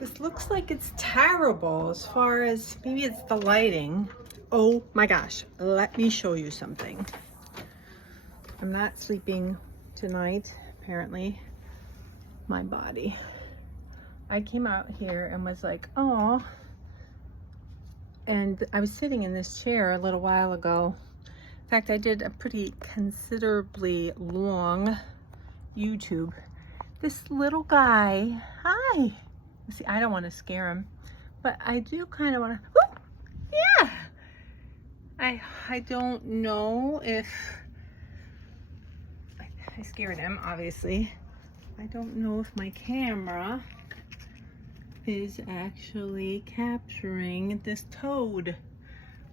This looks like it's terrible as far as, maybe it's the lighting. Oh my gosh, let me show you something. I'm not sleeping tonight, apparently. My body. I came out here and was like, oh. And I was sitting in this chair a little while ago. In fact, I did a pretty considerably long YouTube. This little guy, hi. See, I don't want to scare him, but I do kind of want to, yeah. I don't know if, I scared him, obviously. I don't know if my camera is actually capturing this toad,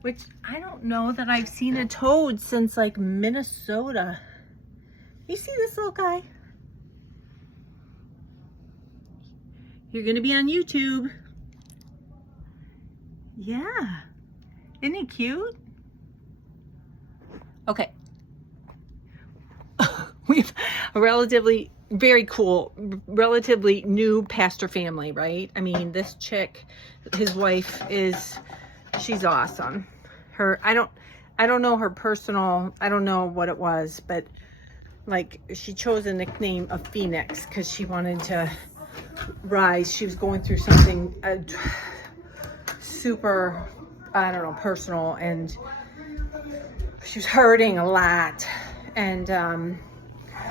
which I don't know that I've seen a toad since like Minnesota. You see this little guy? You're gonna be on YouTube. Yeah, isn't he cute? Okay. We have a relatively, very cool, relatively new pastor family, right? I mean, this chick, his wife is, she's awesome. I don't know her personal, I don't know what it was, but like she chose a nickname of Phoenix because she wanted to rise. She was going through something super, I don't know, personal, and she was hurting a lot. And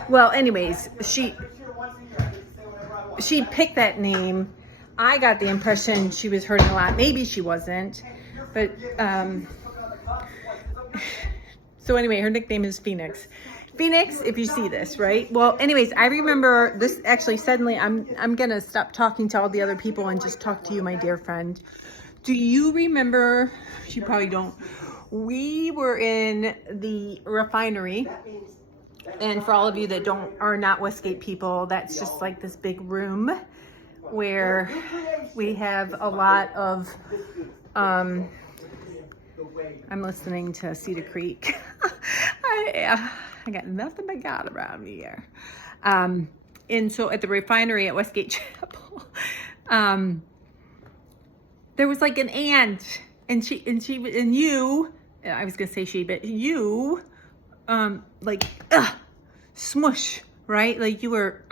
well, anyways, she picked that name. I got the impression she was hurting a lot. Maybe she wasn't, but so anyway, her nickname is Phoenix. Phoenix, if you see this, right? Well, anyways, I remember this. Actually, suddenly I'm gonna stop talking to all the other people and just talk to you, my dear friend. Do you remember? You probably don't. We were in the refinery, and for all of you that are not Westgate people, that's just like this big room where we have a lot of I'm listening to Cedar Creek. I got nothing but God around me here. And so at the refinery at Westgate Chapel, there was like an aunt, and you, I was gonna say she, but you, like, smush, right? Like you were,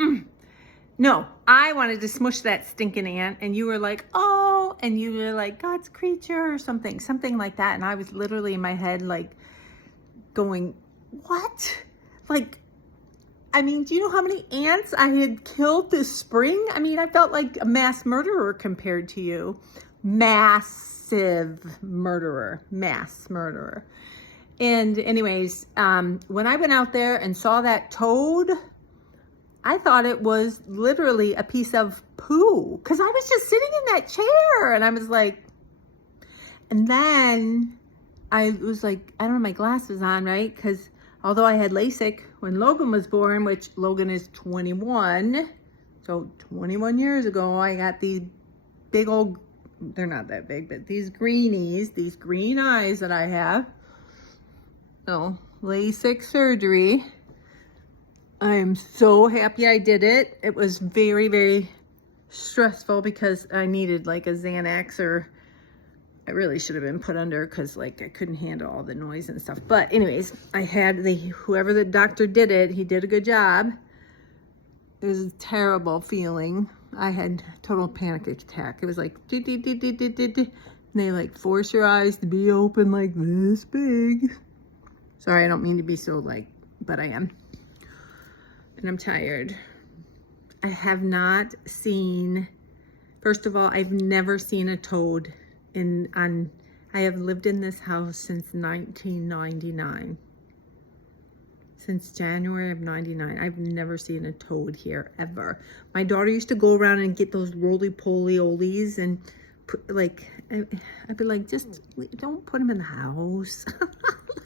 no, I wanted to smush that stinking ant, and you were like, oh, and you were like, God's creature or something like that. And I was literally in my head, like going, what? Like, I mean, do you know how many ants I had killed this spring? I mean, I felt like a mass murderer compared to you. Massive murderer, mass murderer. And anyways, when I went out there and saw that toad, I thought it was literally a piece of poo, because I was just sitting in that chair, and I was like, and then I was like, I don't have my glasses on, right? Because although I had LASIK when Logan was born, which Logan is 21, so 21 years ago, I got these big old, they're not that big, but these greenies, these green eyes that I have. So, LASIK surgery. I am so happy I did it. It was very, very stressful because I needed like a Xanax, or I really should have been put under because like I couldn't handle all the noise and stuff. But anyways, I had whoever the doctor did it, he did a good job. It was a terrible feeling. I had total panic attack. It was like, and they like force your eyes to be open like this big. Sorry, I don't mean to be so like, but I am. And I'm tired. I have not seen, first of all, I've never seen a toad I have lived in this house since 1999. Since January of 99. I've never seen a toad here, ever. My daughter used to go around and get those roly-poly-olies and put, like, I'd be like, just don't put them in the house.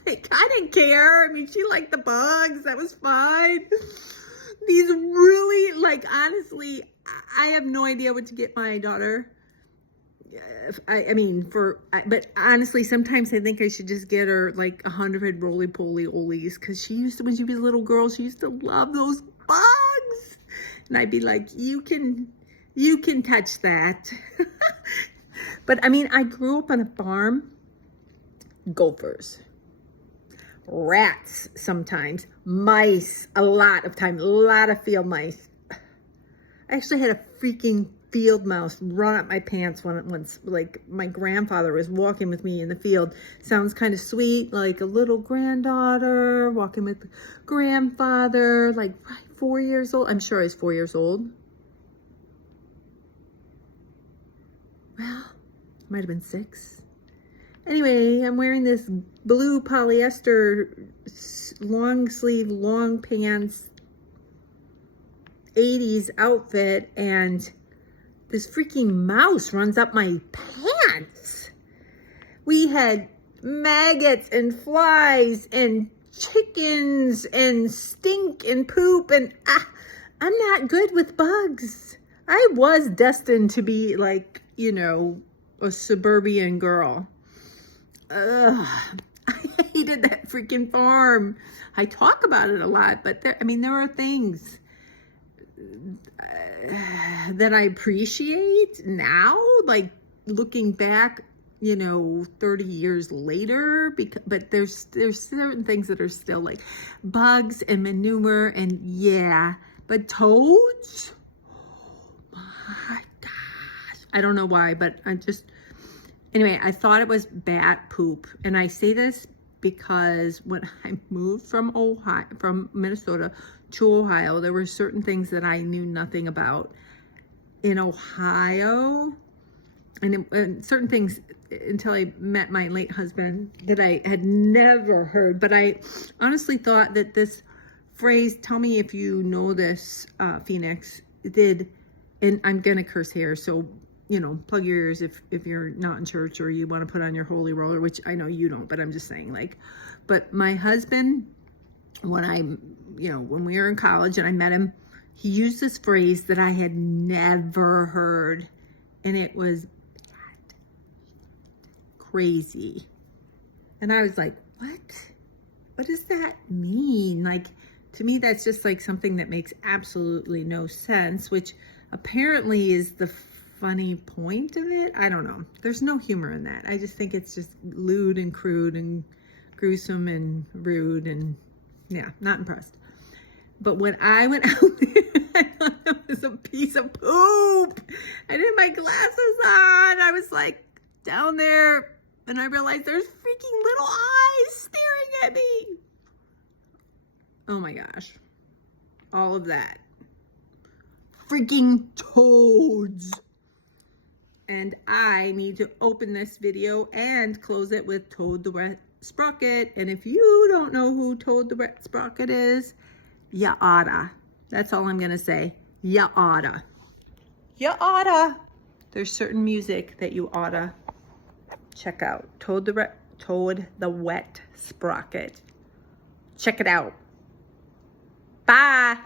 Like, I didn't care. I mean, she liked the bugs. That was fine. These really, like, honestly, I have no idea what to get my daughter. But honestly, sometimes I think I should just get her like 100 roly-poly-olies, because when she was a little girl, she used to love those bugs. And I'd be like, you can You can touch that. But I mean, I grew up on a farm. Gophers, rats sometimes, mice a lot of time, a lot of field mice. I actually had a freaking field mouse run up my pants once, like my grandfather was walking with me in the field. Sounds kind of sweet, like a little granddaughter walking with grandfather, like 4 years old. I'm sure I was 4 years old. Well, might have been 6. Anyway, I'm wearing this blue polyester long sleeve, long pants, 80s outfit, and this freaking mouse runs up my pants. We had maggots and flies and chickens and stink and poop, and I'm not good with bugs. I was destined to be like, you know, a suburban girl. Ugh, I hated that freaking farm. I talk about it a lot, but there are things that I appreciate now, like looking back, you know, 30 years later, but there's certain things that are still like bugs and manure, and yeah, but toads, oh my gosh, I don't know why, but anyway, I thought it was bat poop. And I say this because when I moved from Minnesota to Ohio, there were certain things that I knew nothing about in Ohio, and certain things until I met my late husband that I had never heard. But I honestly thought that this phrase, tell me if you know this, Phoenix, and I'm gonna curse here, so you know, plug your ears if you're not in church or you want to put on your holy roller, which I know you don't, but I'm just saying, like, but my husband, when we were in college and I met him, he used this phrase that I had never heard, and it was crazy. And I was like, what does that mean? Like, to me, that's just like something that makes absolutely no sense, which apparently is the funny point of it. I don't know. There's no humor in that. I just think it's just lewd and crude and gruesome and rude, and yeah, not impressed. But when I went out there, I thought it was a piece of poop. I didn't have my glasses on. I was like down there, and I realized there's freaking little eyes staring at me. Oh my gosh. All of that. Freaking toads. And I need to open this video and close it with Toad the Wet Sprocket. And if you don't know who Toad the Wet Sprocket is, ya oughta. That's all I'm going to say. Ya oughta. Ya oughta. There's certain music that you oughta check out. Toad the Wet Sprocket. Check it out. Bye.